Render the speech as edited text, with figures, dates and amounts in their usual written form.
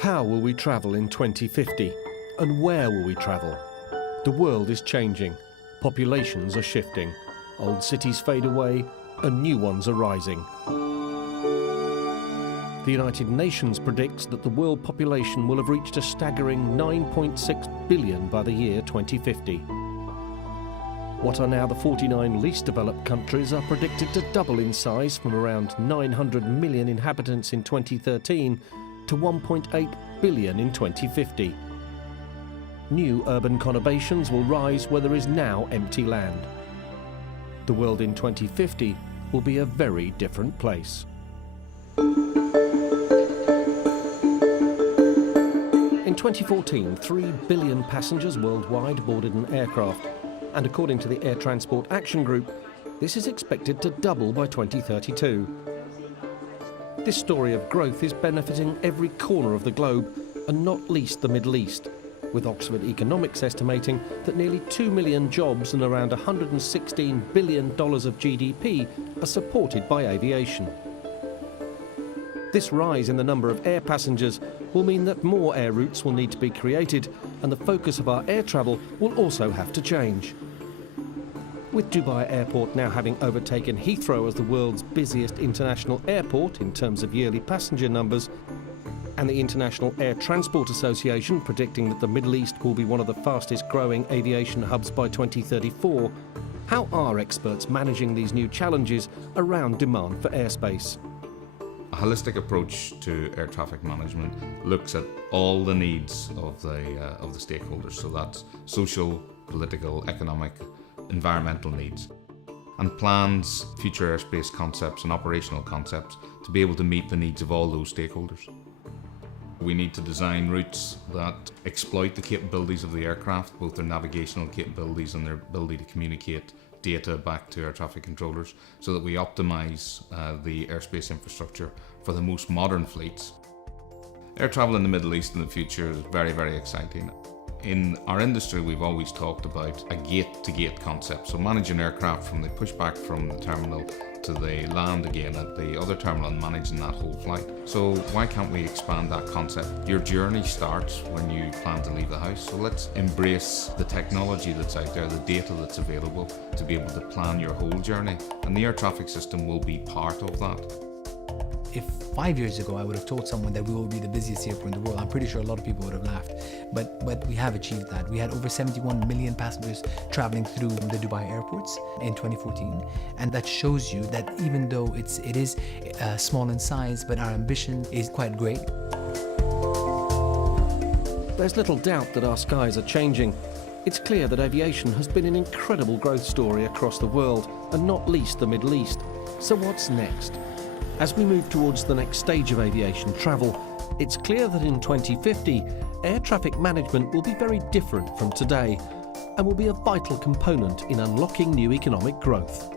How will we travel in 2050? And where will we travel? The world is changing. Populations are shifting. Old cities fade away and new ones are rising. The United Nations predicts that the world population will have reached a staggering 9.6 billion by the year 2050. What are now the 49 least developed countries are predicted to double in size from around 900 million inhabitants in 2013 to 1.8 billion in 2050. New urban conurbations will rise where there is now empty land. The world in 2050 will be a very different place. In 2014, 3 billion passengers worldwide boarded an aircraft, and according to the Air Transport Action Group, this is expected to double by 2032. This story of growth is benefiting every corner of the globe, and not least the Middle East, with Oxford Economics estimating that nearly 2 million jobs and around $116 billion of GDP are supported by aviation. This rise in the number of air passengers will mean that more air routes will need to be created, and the focus of our air travel will also have to change. With Dubai Airport now having overtaken Heathrow as the world's busiest international airport in terms of yearly passenger numbers, and the International Air Transport Association predicting that the Middle East will be one of the fastest growing aviation hubs by 2034, how are experts managing these new challenges around demand for airspace? A holistic approach to air traffic management looks at all the needs of the stakeholders, so that's social, political, economic, environmental needs, and plans future airspace concepts and operational concepts to be able to meet the needs of all those stakeholders. We need to design routes that exploit the capabilities of the aircraft, both their navigational capabilities and their ability to communicate data back to air traffic controllers, so that we optimise the airspace infrastructure for the most modern fleets. Air travel in the Middle East in the future is very, very exciting. In our industry, we've always talked about a gate-to-gate concept, so managing aircraft from the pushback from the terminal to the land again at the other terminal and managing that whole flight. So why can't we expand that concept? Your journey starts when you plan to leave the house, so let's embrace the technology that's out there, the data that's available to be able to plan your whole journey, and the air traffic system will be part of that. If 5 years ago I would have told someone that we will be the busiest airport in the world, I'm pretty sure a lot of people would have laughed. But we have achieved that. We had over 71 million passengers traveling through the Dubai airports in 2014, and that shows you that even though it is small in size, but our ambition is quite great. There's little doubt that our skies are changing. It's clear that aviation has been an incredible growth story across the world, and not least the Middle East. So what's next? As we move towards the next stage of aviation travel, it's clear that in 2050, air traffic management will be very different from today and will be a vital component in unlocking new economic growth.